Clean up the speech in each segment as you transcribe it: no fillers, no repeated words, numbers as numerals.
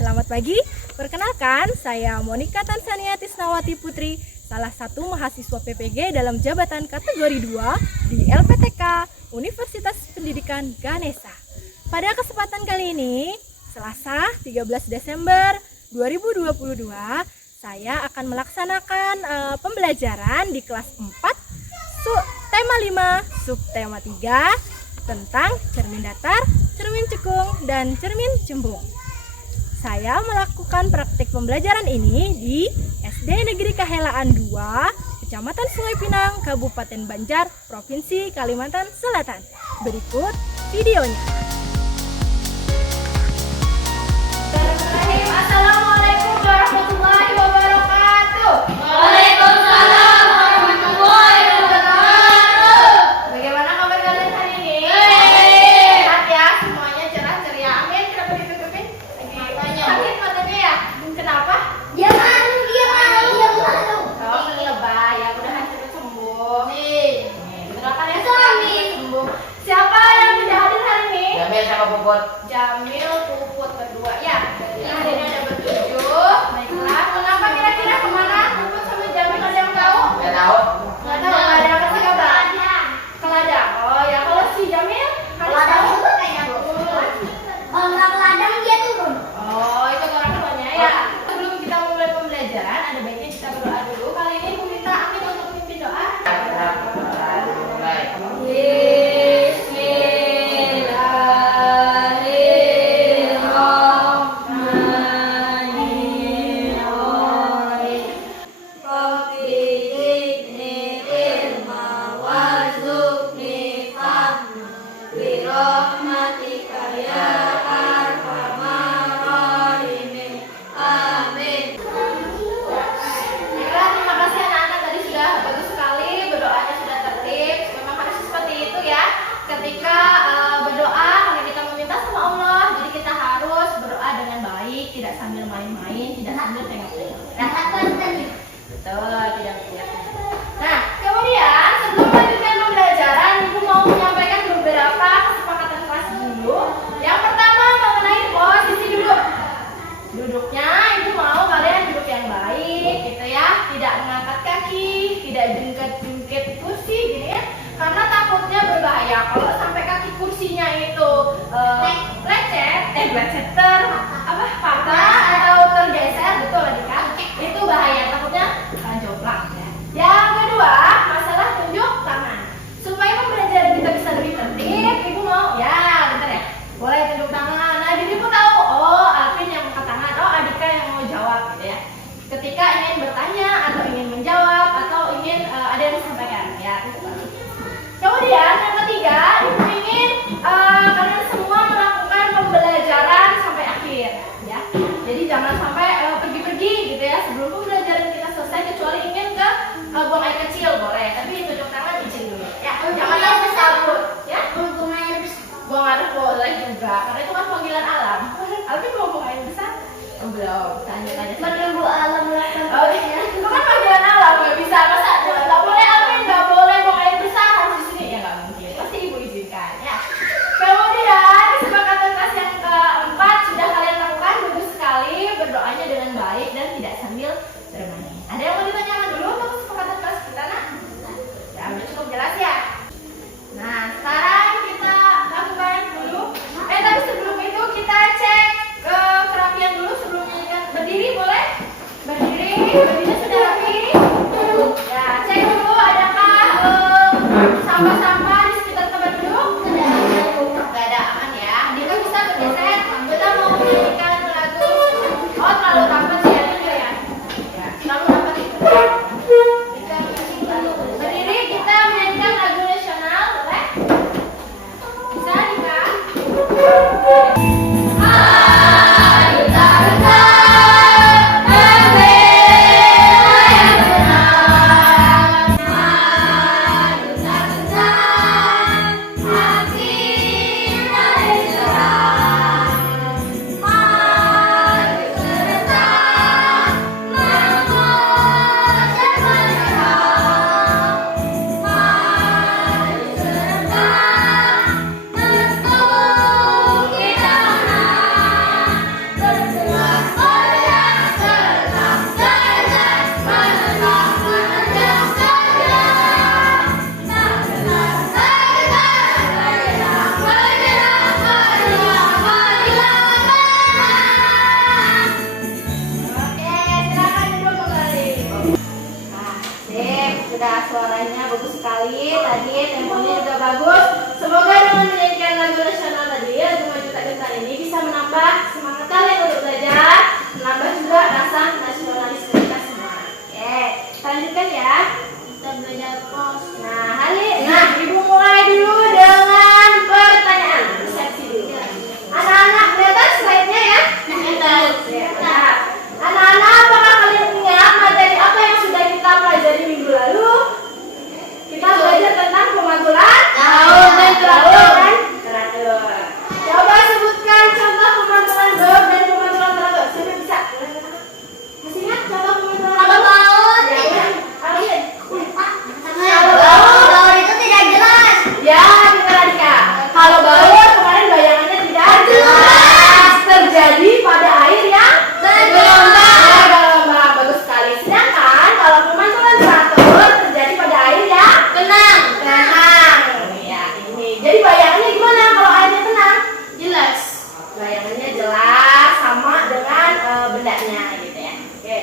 Selamat pagi, perkenalkan saya Monika Tansania Tisnawati Putri, salah satu mahasiswa PPG dalam jabatan kategori 2 di LPTK Universitas Pendidikan Ganesha. Pada kesempatan kali ini, Selasa 13 Desember 2022, saya akan melaksanakan pembelajaran di kelas 4, tema 5, subtema 3, tentang cermin datar, cermin cekung, dan cermin cembung. Saya melakukan praktik pembelajaran ini di SD Negeri Kahelaan 2, Kecamatan Sungai Pinang, Kabupaten Banjar, Provinsi Kalimantan Selatan. Berikut videonya. Assalamualaikum warahmatullahi wabarakatuh. Waalaikumsalam warahmatullahi wabarakatuh. Bagaimana kabar kalian hari ini? Sehat ya, semuanya cerah ceria. Amin. Kenapa ditutupin? Sakit matanya ya? Kenapa? Dia malu. Oh, lebay ya. Mudahan cepat sembuh. Doakan ya Amin. sembuh. Siapa yang tidak hadir hari ini? Jamil sama Puput. Jamil, Puput berdua ya. Hari ini ada bertujuh. Baiklah. Kenapa kira-kira kemana Puput sama Jamil, ada yang tahu? Nggak tahu. Nggak tahu. Nggak ada yang kasih kabar. Ke ladang. Oh ya, kalau si Jamil harus tahu. Kalau nggak ke ladang dia turun. Oh, itu orang tuanya ya. Sebelum kita memulai pembelajaran, ada baiknya kita berdoa dulu. Kali ini Bu minta Amin untuk memimpin doa. Mulai. Baiklah, terima kasih anak-anak, tadi sudah bagus sekali, berdoanya sudah tertib. Memang harus seperti itu ya. Ketika berdoa, karena kita meminta sama Allah, jadi kita harus berdoa dengan baik, tidak sambil main-main, tidak sambil tengok-tengok. Betul, tidak berpihak. Nah, kemudian sebelum melanjutkan pembelajaran, Ibu mau menyampaikan beberapa kesepakatan kelas dulu. Yang pertama mengenai posisi duduk. Duduknya Ibu mau kalian duduk yang baik gitu ya, tidak mengangkat kaki, tidak jungkit-jungkit kursi gini ya, karena takutnya berbahaya kalau sampai kaki kursinya itu patah atau tergeser, betul adik kan? Itu bahaya, takutnya jomplang ya. Yang kedua, masalah tunjuk tangan. Supaya pembelajaran kita bisa lebih tertib, Ibu mau ya, bentar ya. Boleh tunjuk tangan. Nah, jadi Ibu tahu, oh Alvin yang angkat tangan, oh Adika yang mau jawab gitu ya. Ketika ingin bertanya atau ingin menjawab atau ingin ada yang disampaikan ya. Kemudian yang ketiga, Ibu ingin kalian semua melakukan pembelajaran sampai akhir ya. Jadi jangan sampai pergi-pergi gitu ya sebelum pembelajaran kita selesai, kecuali ingin ke buang air kecil boleh, tapi tunjuk tangan izin dulu ya. Jangan langsung kabur ya. Buang air boleh juga, karena itu kan panggilan alam. Alvin mau buang air besar? Oh, belum. Lanjut aja. Menunggu alam melakukan Oh iya, itu kan panggilan alam, nggak bisa. Masa nggak boleh Alvin, nggak boleh buang air besar, harus di sini ya, nggak mungkin. Pasti Ibu izinkan ya. Kemudian kesepakatan kelas yang keempat sudah kalian lakukan, bagus sekali, berdoanya dengan baik dan tidak sambil bermain. Ada yang mau ditanyakan dulu untuk kesepakatan kelas kita nak? Ya, udah cukup jelas ya. Nah, sekarang kita lakukan dulu. Tapi sebelum itu kita cek ke kerapian dulu sebelum menyanyikan. Berdiri boleh? Berdirinya sudah rapi. Ya, cek dulu adakah sampah-sampah di sekitar tempat duduk? Nggak ada, aman ya. Dika bisa bergeser. Kita mau menyanyikan lagu. Oh, terlalu tampan sih ya, denger ya. Ya, terlalu tampan itu. Berdiri, kita menyanyikan lagu nasional, boleh? Bisa, Dika? Ayo suaranya bagus sekali. Tadi temponya juga bagus. Semoga dengan menyanyikan lagu nasional tadi, lagu Maju Tak Gentar ini bisa menambah semangat kalian untuk belajar, menambah juga rasa nasionalis kita semua. Oke, kita lanjutkan ya. Kita belajar pos. Nah, Ibu mulai dulu dengan pertanyaan. Persepsi dulu. Anak-anak, lihat slide-nya ya. Nah, anak-anak, apakah kalian ingat materi apa yang sudah kita pelajari minggu lalu? Kita belajar tentang pemantulan Gaul dan teratur. kan? Teratur. Coba sebutkan contoh pemantulan gaul dan pemantulan teratur. Siapa bisa? Masih ingat contoh pemantulan Kalau gaul, Ya, apa sih? gaul itu tidak jelas. Ya, kita Radika. Kalau gaul kemarin bayangannya tidak jelas. Terjadi pada air yang Bergelombang. Ya, bergelombang. Bagus sekali. Sedangkan kalau pemantulan teratur terjadi pada air yang Tenang. tenang. Ya, ini. Jadi bayangannya gimana kalau airnya tenang? Jelas. Bayangannya jelas sama dengan bendanya gitu ya. Oke.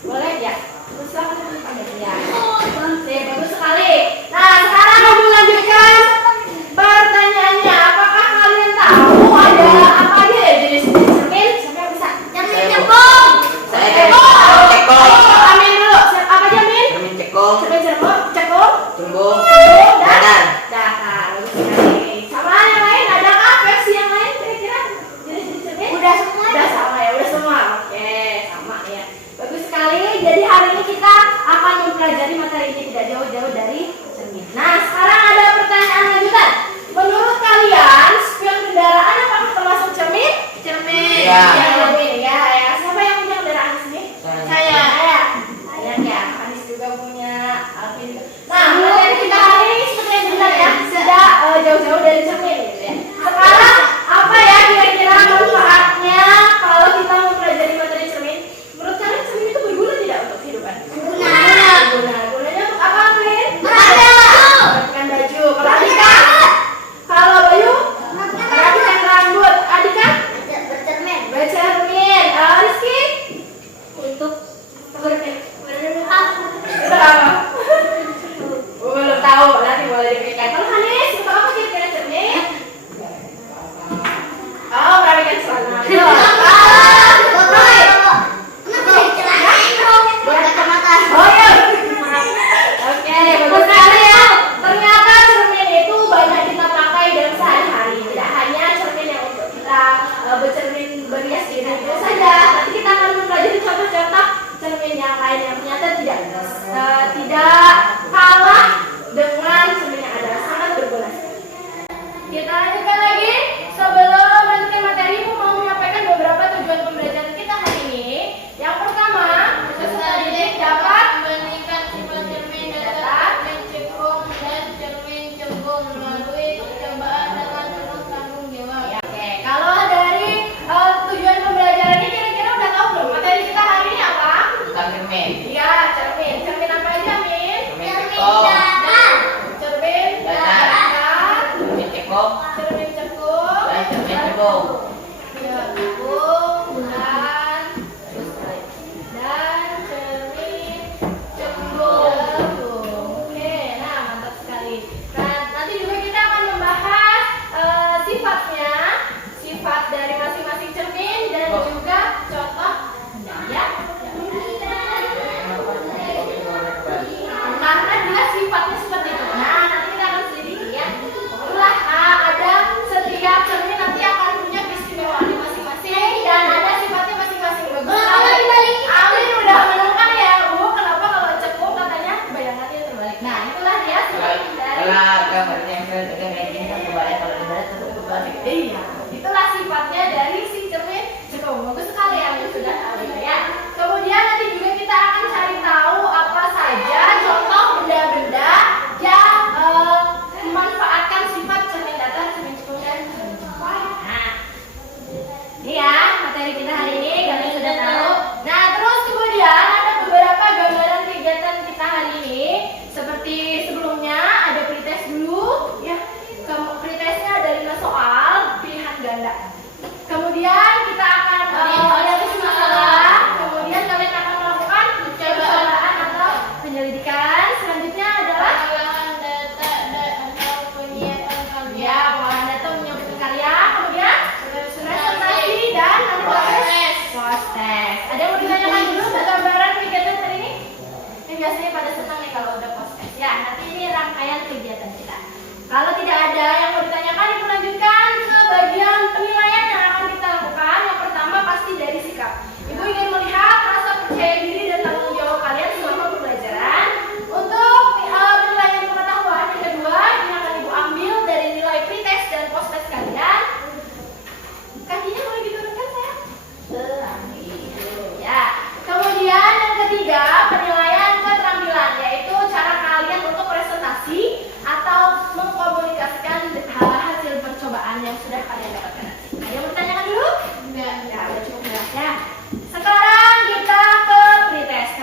Boleh ya? Terus silakan ya. Oke, bagus sekali. Nah, sekarang aku lanjutkan pertanyaannya. Apakah kalian tahu ada apa aja ya jenis cermin? Siapa yang bisa? Cermin cekung. Saya Cekung. cekung. Ayo, Amin dulu. Apa aja, Min? Cermin cekung. Cermin cekung, cekung, Cembung. cekung, dan Datar. datar. Bagus sekali. Sama yang lain, adakah versi yang lain kira-kira jenis cermin? Udah semua. Udah sama ya, udah semua. Oke, biasanya pada senang nih kalau udah post test ya. Nanti ini rangkaian kegiatan kita. Kalau tidak ada yang mau ditanyakan, ibu lanjutkan ke bagian penilaian yang akan kita lakukan. Yang pertama pasti dari sikap. Ibu ingin melihat rasa percaya diri dan tanggung jawab kalian selama pembelajaran. Untuk penilaian pengetahuan yang kedua, ini akan ibu ambil dari nilai pretest dan post test kalian. Kakinya boleh diturunkan ya? Ya. Kemudian yang ketiga, penilaian keterampilan, yaitu cara kalian untuk presentasi atau mengkomunikasikan hasil percobaan yang sudah kalian dapatkan. Ada yang mau ditanyakan dulu? Enggak. Ya, udah cukup jelas ya. Sekarang kita ke pretest.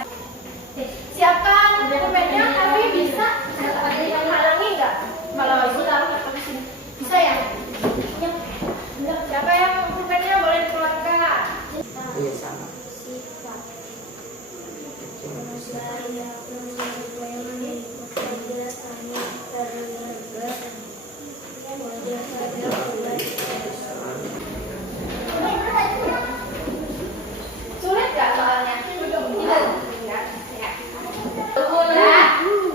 Siapkan dokumennya, tapi bisa halangi nggak? Kalau ibu taruh ke sini, bisa ya? Siapa yang dokumennya boleh dikeluarkan? Iya sama. Sulit nggak soalnya? Tidak.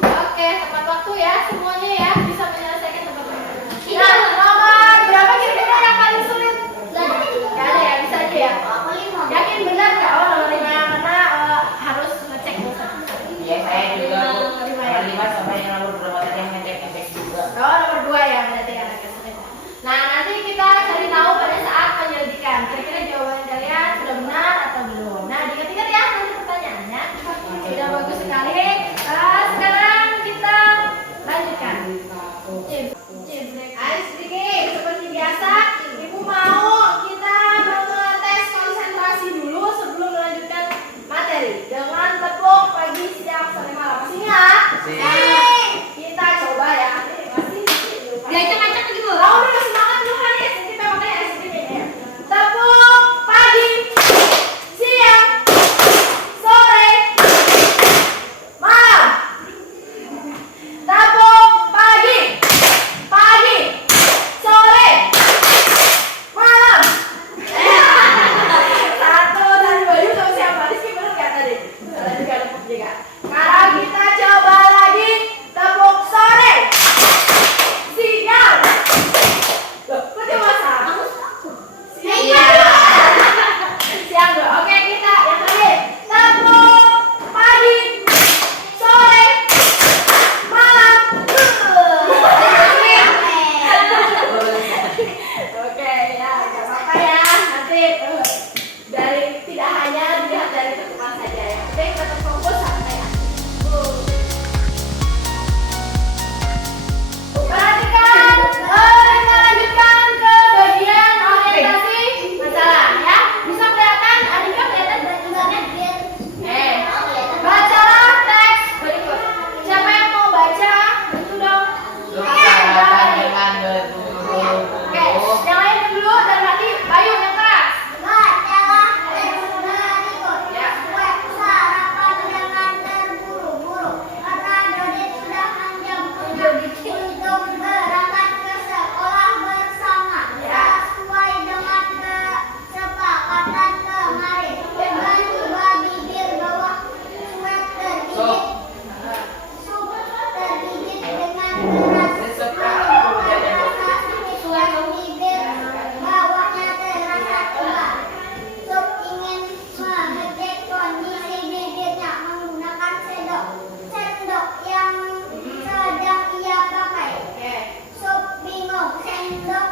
Oke, tepat waktu ya semuanya ya, bisa menyelesaikan tepat waktu. Nah, nomor berapa kira-kira yang paling sulit? Gak ada ya, bisa aja ya. Yakin benar nggak? Oh, nomor 5 karena harus ngecek dulu satu-satu. Iya saya juga Bu. Nomor 5 ya. Nomor 5 sampai yang nomor berapa tadi yang ngecek juga. Oh, nomor 2 ya berarti yang agak sulit. Nah, nanti kita cari tahu pada saat penyelidikan. Kira-kira jawaban kalian sudah benar atau belum. Nah, diingat-ingat ya nanti pertanyaannya. Sudah bagus sekali. Sekarang kita lanjutkan. Ayo sedikit seperti biasa. Ibu mau kita mengetes konsentrasi dulu sebelum melanjutkan materi dengan tepuk pagi, siang, sore, malam. Masih ingat? Masih. Kita coba ya. Masih lupa. Diacak-acak lagi, Bu. Kamu udah semangat dulu Hanis. Kita makanya harus sedikit ya. Tepuk pagi, siang, sore, malam. Tepuk pagi, sore, malam. Satu dari Bayu sama siapa? Rizky bener nggak tadi? Salah juga, tepuk juga. Sekarang kita coba lagi. Tepuk sore, siang. Loh, kok cuma satu? Siang. Siang dong. Oke, kita yang terakhir. Tepuk pagi, sore, malam. Oke ya, nggak apa-apa ya. Nanti dari tidak hanya dilihat dari teman saja ya. Tapi tetap fokus sampai ya. Perhatikan, kita lanjutkan ke bagian orientasi masalah ya. Bisa kelihatan, Adika kelihatan tulisannya? Bacalah teks berikut. Siapa yang mau baca? Itu dong. Lupakan dengan berburu-buru. Oke, yang lain dulu dan nanti Bayu yang keras. Bacalah teks berikut. Ya. Sarapan jangan terburu-buru karena Dodit sudah panjang untuk berangkat ke sekolah bersama sesuai dengan kesepakatan kemarin. Coba bibir bawah sweater Sok. sup tergigit dengan keras. Suap bibir bawahnya terasa tebal. Sup ingin mengecek kondisi bibirnya menggunakan sendok yang sedang ia pakai. Oke. Sup bingung sendok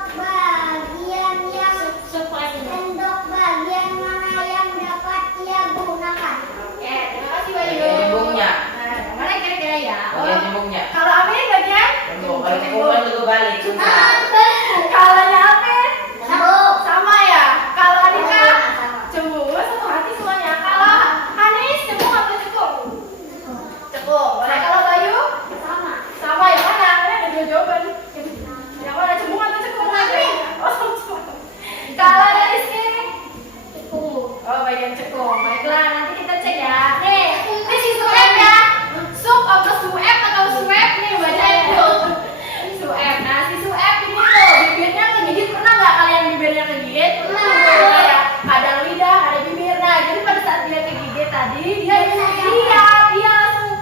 bagian mana yang dapat ia gunakan. Oke, terima kasih Bayu. Bagian nyambungnya. Nah, mana kira-kira ya? Bagian nyambungnya. Kalau Amin bagian? Nyambung. Kalau nyambung juga balik. Susah. Kalau Amin? Nyambung. Sama ya. Kalau Adika? Sama. Cembung, satu hati semuanya. Kalau Hanis, cembung apa cekung? Cekung. Boleh. Kalau Bayu? Sama ya, mana? Ada dua jawaban. Yang mana cembung atau cekung? Oh, sama. Kalau ada Rizky? Oh, bagian cekung. Baiklah, nanti kita cek ya. Nih, ini si suep ya. Sup apa suep atau suep nih bacain tuh. Suep. Nah, si suep ini tuh bibirnya kegigit. Pernah nggak kalian bibirnya kegigit? Pernah ya. Kadang lidah, ada bibir. Nah, jadi pada saat dia kegigit tadi, dia langsung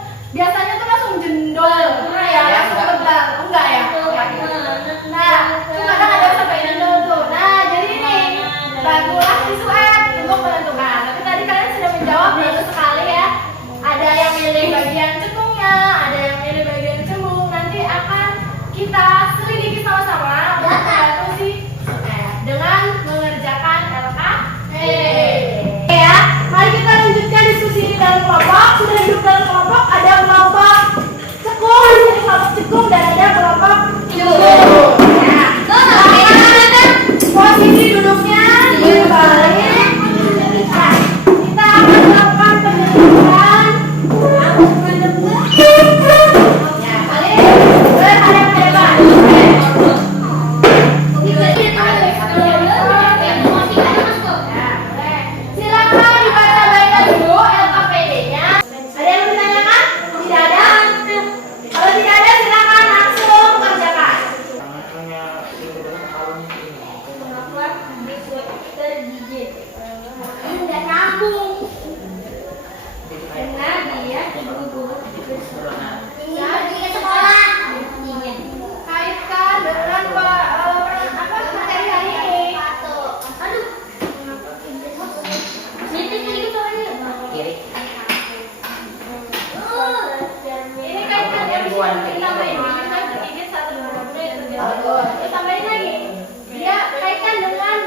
ribuan kayak Tambahin gitu. misalnya sedikit 1 2 terus tambahin lagi. Dia kaitkan dengan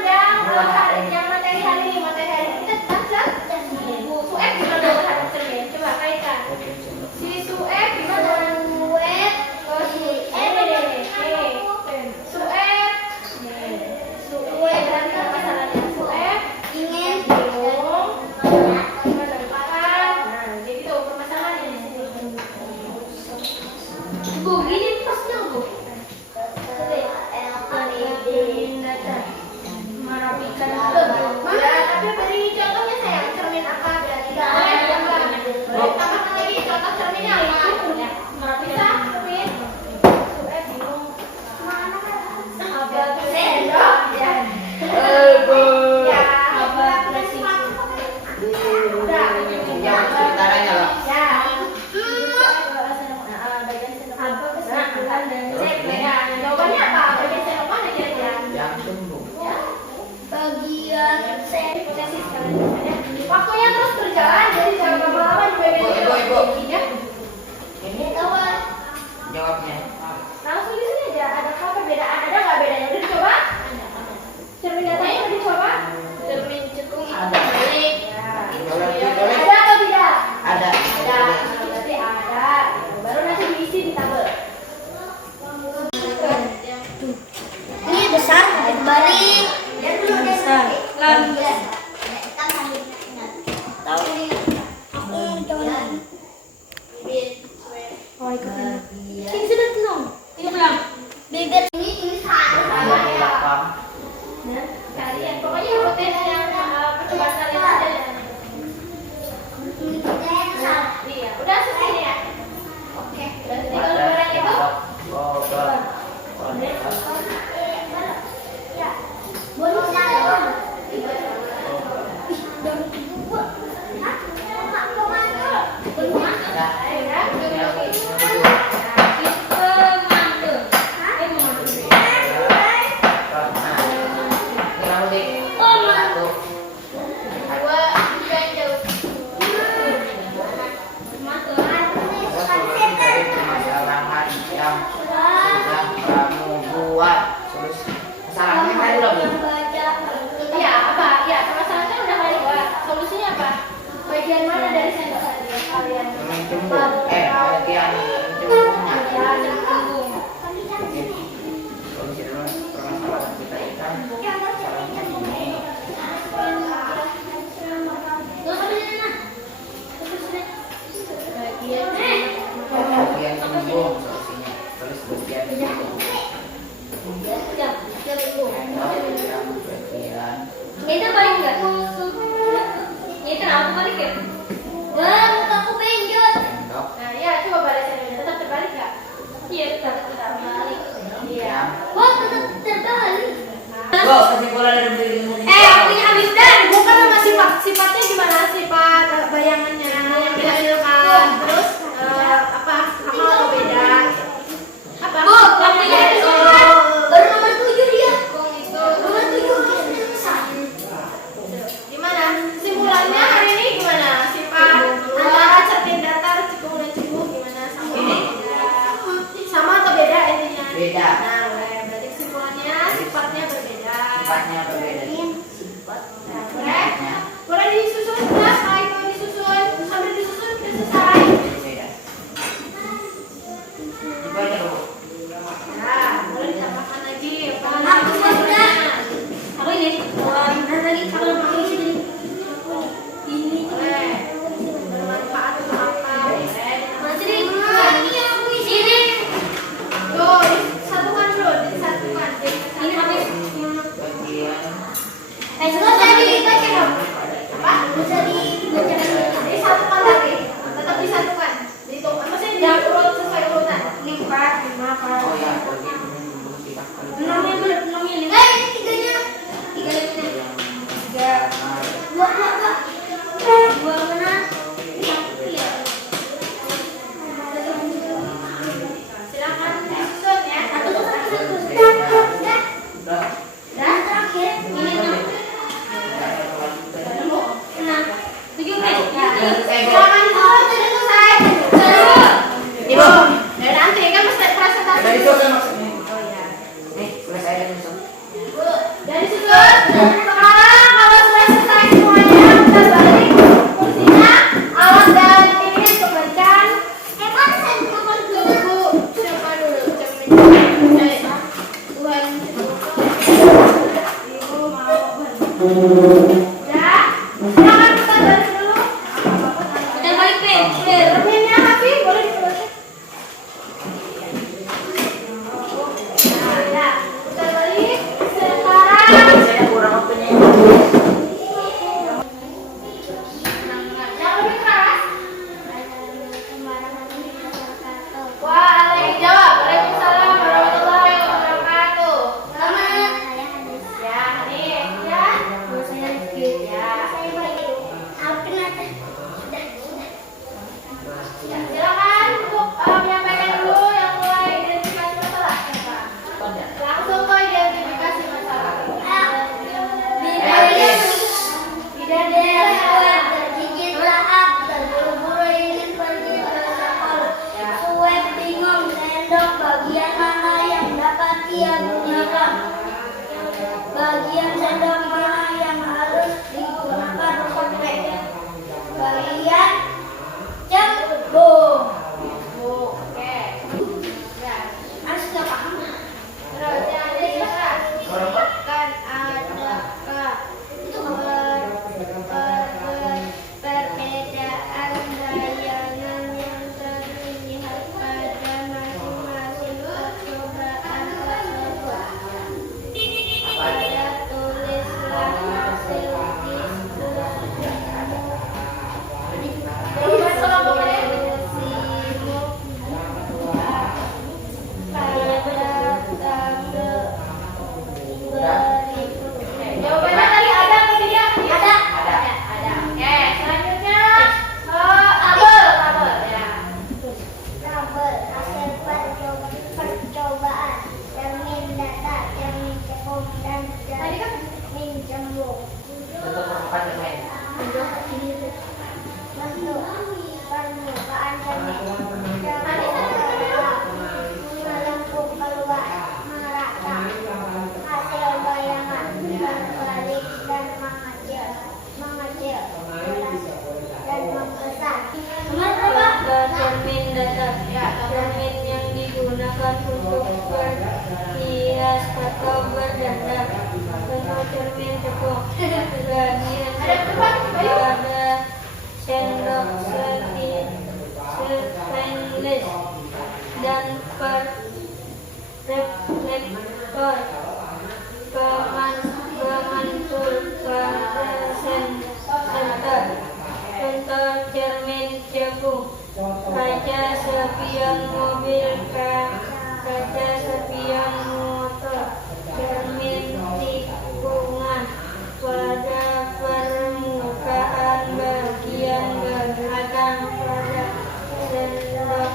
yang materi hari ini. Materi hari ini kita Sueb gimana dengan cermin? Coba kaitkan. Si Sueb gimana dengan Sueb? Sueb berarti apa masalahnya? Sueb ingin bingung menempatkan. Nah, jadi itu permasalahannya di sini. Bu, gini pasnya bu. Merapikan ya, tapi beri contohnya sayang, cermin apa berarti? Tambahkan lagi contoh cerminnya apa? Bisa cermin. Sueb bingung. Apa tuh sendok? Ya. Ya. Udah. Yang sekitarnya loh. Ya. Jawabannya apa? Bagian sendok mana kira-kira? Yang tumbuh. Ya. bagian Posisi sekalian ya. Waktunya terus berjalan, jadi jangan lama-lama di bagian Ibu. ya. Ini jawabnya. Langsung di sini aja. Ada apa perbedaan? Ada nggak bedanya? Udah dicoba? Cermin datanya udah dicoba? Cermin cekung Ada. balik. Ya. Boleh. Ada atau tidak? Ada. Ada. Berarti ada. Baru nanti diisi di tabel. ini besar balik Lihat dulu besar. tahu nih aku mau coba Oh, ikutin. Ini sudah tenang. Ini belum. bibir ini tulisan Yang belakang. Nah, kalian pokoknya ikutin yang percobaan kalian aja ya. Iya, udah selesai nih ya. Oke, berarti kalau barang itu ya. bonus ada Permasalahan yang sudah kamu buat. Terus masalahnya tadi loh. Iya, apa? Iya, permasalahannya udah kali buat. Solusinya apa? Bagian mana dari sendok tadi yang kalian? Cermin cembung. Bagian cembungnya. Ya, cembung. Solusi permasalahan kita ikan. Masalahnya ini. Bagian cembung solusinya. Terus bagian cembung. Bagian Itu balik nggak? Itu kenapa balik ya? aku penjot sendok. Nah, ya coba balik sendoknya. Tetap terbalik nggak? Iya, tetap terbalik. Iya. wah tetap terbalik Go, kesimpulan dari dirimu. Waktunya habis dan bukan sama sifatnya gimana sifat bayangannya yang dihasilkan terus apa sama atau beda apa waktunya habis baru nomor 7 dia itu nomor 7 besar gimana simpulannya hari ini gimana sifat antara cermin datar cekung dan cembung gimana sama Ini. sama atau beda intinya Beda. nah berarti kesimpulannya sifatnya berbeda. Sifatnya berbeda. Nah, boleh disusun, nah, setelah itu disusun untuk permukaan cermin. Melengkung keluar merata. Hasil bayangan berbalik dan mengecil dan membesar. Cermin datar. Cermin yang digunakan untuk berhias atau berdendam. Contoh cermin cekung. Bagian pada sendok stainless dan reflektor pemantul pada center. Contoh cermin cekung. Kaca spion mobil, kaca spion motor, cermin tikungan pada permukaan bagian belakang pada sendok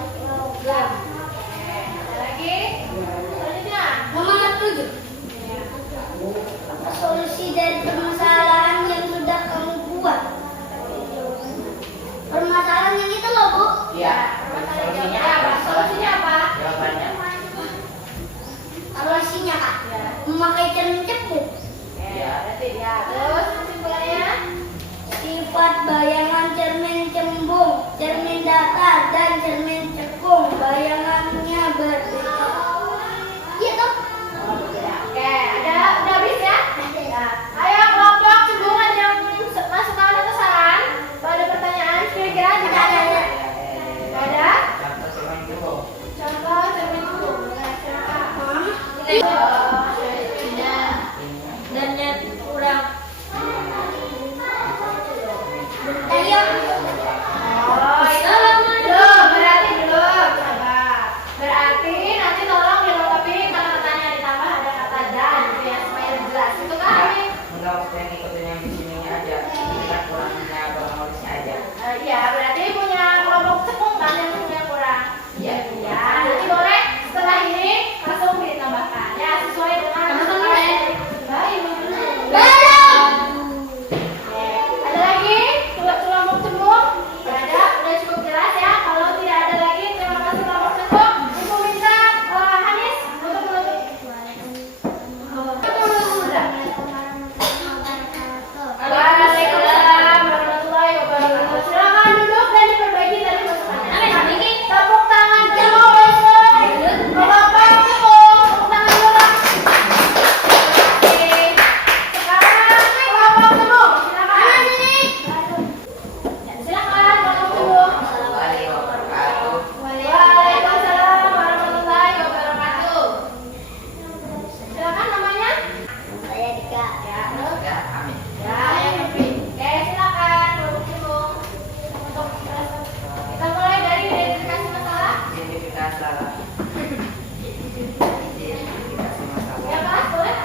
gas. Ada lagi? Selanjutnya. Nomor 7. Solusi dari permasalahan yang sudah kamu buat. Permasalahan yang itu loh, Bu. Iya. Solusinya apa? Solusinya apa? Jawabannya. Solusinya, Kak. Memakai cermin cekung. Iya. Berarti ya. Terus kesimpulannya? Sifat bayangan cermin cembung, cermin datar, dan cermin cekung. Bayangannya berbeda. Iya toh? Oke, udah habis ya? Ya. Ayo kelompok cembungan yang masuk kanan atau saran. Kalau ada pertanyaan, kira-kira tidak ada. Tidak ada? Contoh cermin cekung. Contoh cermin cembung. Dan net kurang. Ayo. Oh, itu belum, berarti belum. Sabar. Berarti nanti tolong dilengkapi kata-katanya, ditambah ada kata dan gitu ya supaya jelas. Itu kan? Enggak, maksudnya ngikutin yang di sininya aja. Ini kan kurangnya atau nulisnya aja. Iya, berarti punya kelompok cekung kan yang punya kurang. Iya. Ya, nanti boleh setelah ini langsung ditambahkan ya sesuai dengan baik. Ada lagi kelompok cembung? Tidak ada, udah cukup jelas ya. Kalau tidak ada lagi, terima kasih kelompok cembung. Ibu minta Hanis untuk menutup. Waalaikumsalam warahmatullahi wabarakatuh. Silakan duduk dan diperbaiki tadi masukannya. Tepuk tangan cembung. Kelompok cembung, tepuk tangan dulu. Oke. Sekarang kelompok cembung, silakan. Ya, silakan kelompok cembung. Assalamualaikum wabarakatuh. Waalaikumsalam warahmatullahi wabarakatuh. Silakan namanya. Saya Dika. Ya, terus. Ya, amin. Ya, yang lebih. Oke, silakan kelompok cembung. Untuk kita mulai dari identifikasi masalah. Identifikasi salah. Identifikasi masalah. Ya, Mas, boleh?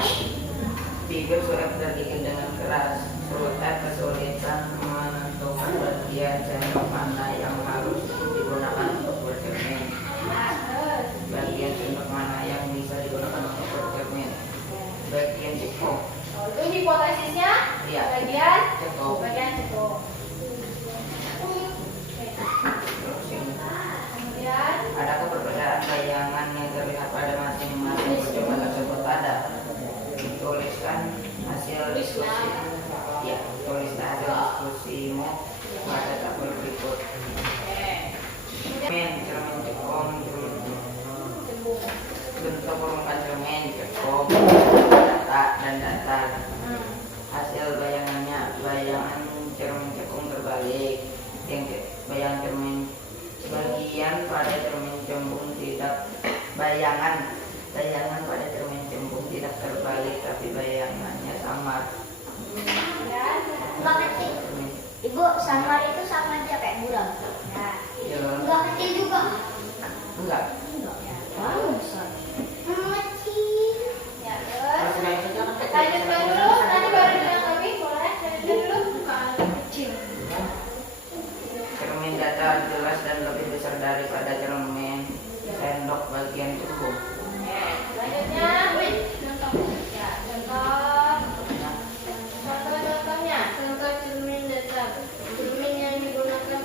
Figur surat terbikin dengan keras. Surat kesulitan menentukan bagian sendok mana yang harus digunakan untuk bercermin. Ya, terus. Bagian sendok mana yang bisa digunakan untuk bercermin. Bagian cekung. Oh, itu hipotesisnya Iya. bagian Cekung. cekung. Terus ini. Kemudian Adakah perbedaan bayangan yang terlihat pada masing-masing percobaan tersebut? Ada. Tuliskan hasil diskusi. Ya, tuliskan hasil diskusimu pada tabel berikut. Cermin cekung, bentuk permukaan cermin cekung, data dan datar. Hasil bayangannya, bayangan cermin cekung terbalik. Bayangan cermin bagian pada cermin cembung tidak bayangan pada cermin cembung tidak terbalik tapi bayangannya samar. Enggak kecil. Ibu, samar itu sama aja kayak buram. ya. Ya, Enggak kecil juga. enggak. Wow, besar. Kecil. Ya, terus lanjutkan dulu, nanti baru dilengkapi, boleh? Lanjutkan dulu. Cermin datar jelas dan lebih besar daripada cermin sendok bagian cembung. Selanjutnya, ya, contohnya, contoh cermin datar, cermin yang digunakan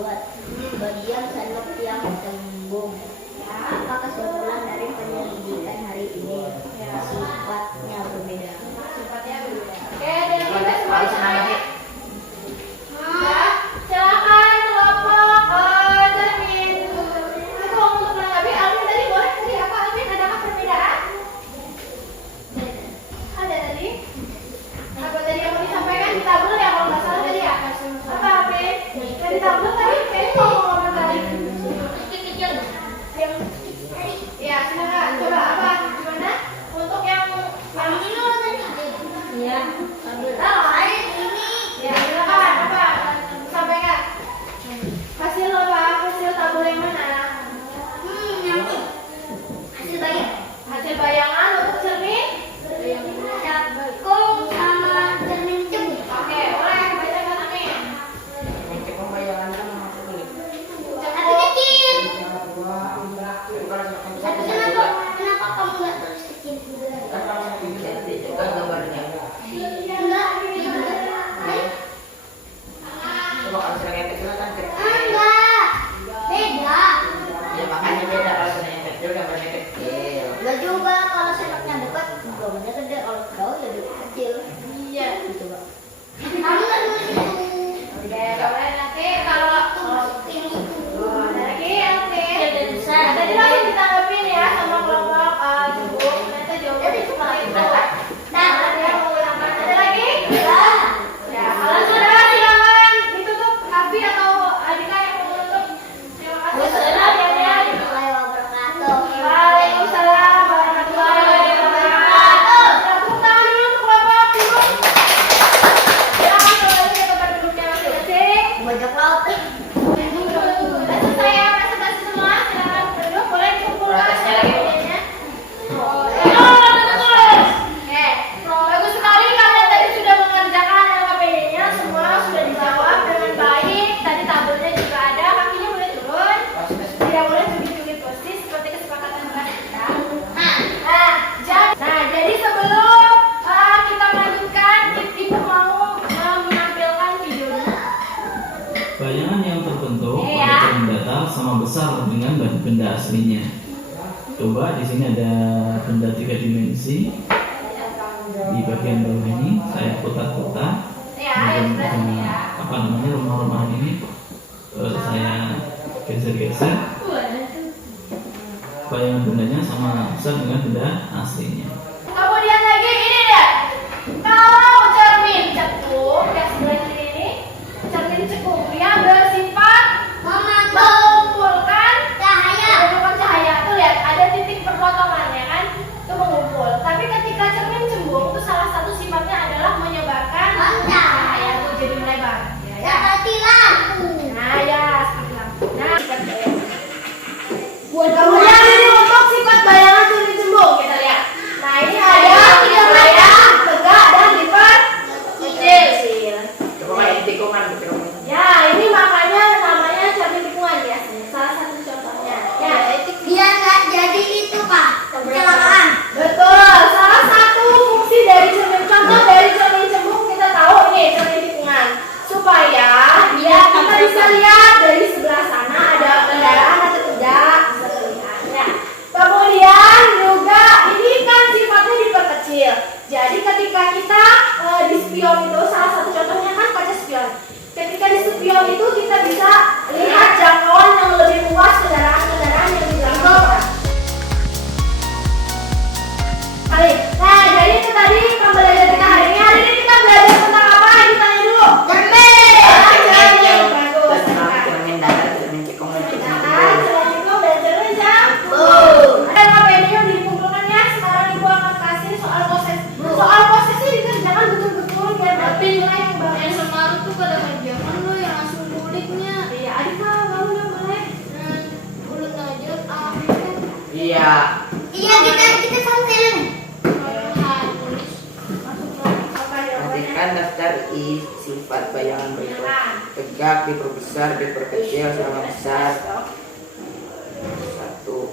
dibuat. Bagian sendok yang cembung. Apa kesimpulan dari penyelidikan hari ini? Sifatnya berbeda. Sifatnya berbeda. Oke, dan kita semua Harus bisa nanya, ya. Ya, silakan kelompok cermin. Itu untuk menanggapi Alvin tadi boleh tadi apa Alvin? Adakah perbedaan? Ada tadi? Apa tadi yang mau disampaikan? Di tabel ya kalau nggak salah tadi ya? Apa Alvin? Yang di tabel tadi kayaknya mau ngomong tadi. Yang ya silakan coba apa gimana untuk yang Ini loh tadi. Ya, ambil. ya silakan apa sampaikan hasil apa hasil tabel yang mana Yang ini. Hasil bayar. hasil bayangan untuk cermin Cakung sama cermin cembung. oke boleh bacakan Amin mencek bayangan kan masuk kulit. Tapi kecil. Kalau Tapi kenapa kamu nggak tulis kecil? kan kalau cantik juga gambarnya. Enggak. Coba kalau serangnya kecil kan kecil. Enggak. Beda. Ya makanya beda kalau serangnya kecil gambarnya kecil. Enggak juga kalau sendoknya dekat, gambarnya gede. Kalau jauh ya kecil. iya Gitu, Pak. Kamu nggak tulis itu. oke boleh nanti kalau Ini. ada lagi Alvin Ada besar. tadi langsung ditanggapin ya sama kelompok jemput ternyata jawabannya cuma itu Nah, ada yang mau ulangkan ada lagi Enggak. ya kalau saudara silakan ditutup Abi atau Adika yang mau menutup terima kasih saudara ya Assalamualaikum wabarakatuh. Waalaikumsalam warahmatullahi wabarakatuh. Tepuk tangan dulu untuk kelompok timur. Silakan kembali ke tempat duduknya masing-masing. Bajak laut. Sudah selesai ya presentasi semua. Silakan duduk. Boleh dikumpulkan. Protesnya lagi. KP-nya. Oke, bagus sekali kalian tadi sudah mengerjakan LKPD-nya. Semua sudah dijawab dengan baik. Tadi tabelnya juga ada. Kakinya boleh turun. Tidak boleh cubit-cubit posisi seperti kesepakatan kelas kita. Jadi sebelum kita melanjutkan, Ibu mau menampilkan videonya. Bayangan yang terbentuk Iya. pada cermin datar sama besar dengan benda aslinya. Coba di sini ada benda 3 dimensi. Di bagian bawah ini saya kotak-kotak. Ya, yang sebelah sini ya. Apa namanya rumah-rumahan ini saya geser-geser. Bayangan bendanya sama besar dengan benda aslinya. Kemudian lagi ini deh. Kalau cermin cekung yang sebelah kiri ini, cermin cekungnya bersifat mengumpulkan Cahaya. mengumpulkan cahaya. Tuh lihat ada titik perpotongannya kan, itu mengumpul. Tapi ketika cermin cembung itu salah satu sifatnya adalah menyebarkan cahaya tuh jadi melebar. Ya. Seperti lampu. Nah ya seperti lampu. Nah sifat bayangan. Kemudian ini untuk sifat bayangan cermin cembung kita lihat. Nah ini ada tiga bayang tegak dan diperkecil. Coba main tikungan betul. Ya ini makanya namanya cermin tikungan ya. Salah satu contohnya. Ya Biar nggak jadi itu, Pak. Kecelakaan. betul. Salah satu fungsi dari cermin contoh dari cermin cembung kita tahu ini cermin tikungan supaya ya kita bisa lihat dari sebelah sana ada kendaraan atau tidak bisa terlihat. Ya. Kemudian juga ini kan sifatnya diperkecil. Jadi ketika kita di spion itu salah satu contohnya kan kaca spion. Ketika di spion itu kita bisa lihat jangkauan yang lebih luas kendaraan-kendaraan yang di belakang. Nah, jadi itu tadi pembelajaran kita hari ini. Hari ini kita belajar tentang apa? Ditanya dulu. Cermin. Bagus. Cermin datar, cermin cekung, dan cermin Nah, cembung. cermin itu dan cermin cembung. Ada KP-nya yang dikumpulkan ya. Sekarang Ibu akan kasih soal proses. Soal prosesnya dikerjakan betul-betul biar dapat nilai yang bagus. Yang semalam tuh pada kerjakan lo yang langsung kuliknya. Iya, Adika, kamu udah boleh. Udah aja Iya. Iya, kita sambil. Perhatikan daftar sifat bayangan berikut. Tegak, diperbesar, diperkecil, sama besar. 1.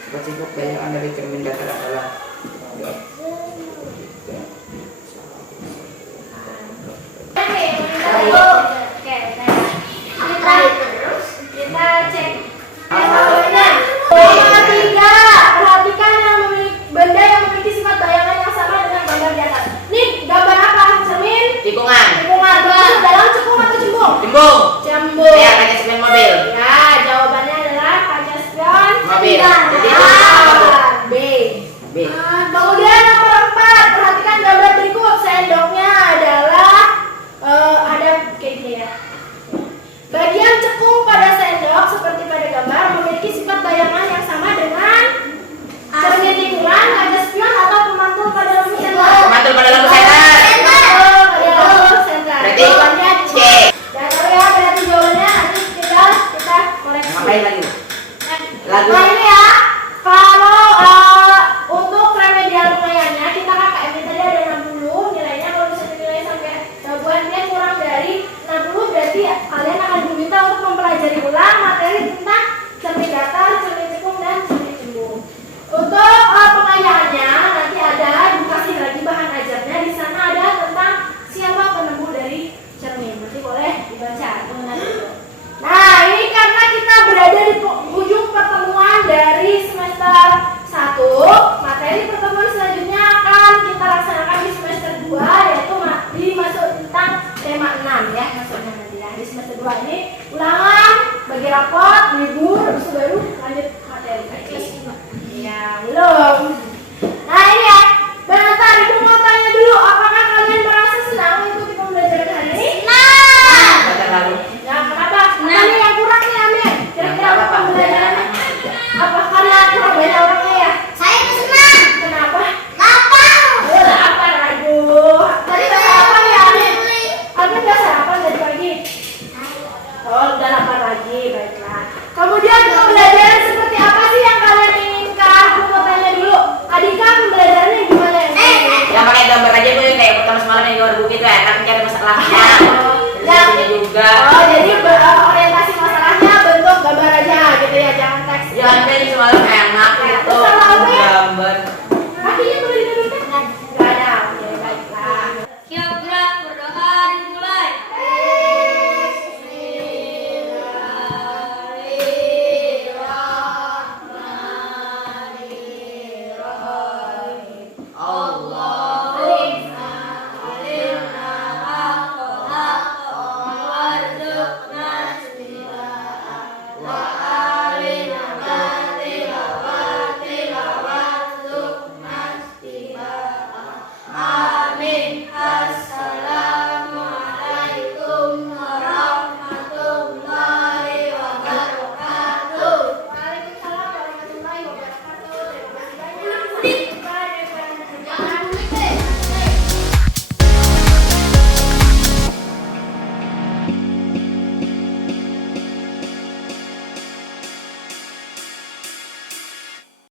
Sifat-sifat bayangan dari cermin datar adalah Oke, bagi rapot, libur, habis itu baru lanjut materi. Ya, belum. Nah ini ya, bentar, ibu mau tanya dulu, apakah kalian merasa senang mengikuti pembelajaran hari ini? Lalu Ya, kenapa? Nah, ini yang kurang nih, Amir. Kira-kira apa pembelajarannya? Apa karena kurang banyak orangnya ya? Saya tuh senang. Kenapa? Lapar. Lapar, aduh. Tadi udah sarapan ya, Amir? Amir udah sarapan dari pagi? Oh, udah lapar lagi, baiklah. Kemudian pembelajaran seperti apa sih yang kalian inginkan? Aku mau tanya dulu. Adika, pembelajarannya gimana ya? yang pakai gambar aja tuh kayak pertama semalam yang 2000 gitu ya, kan cari masalahnya.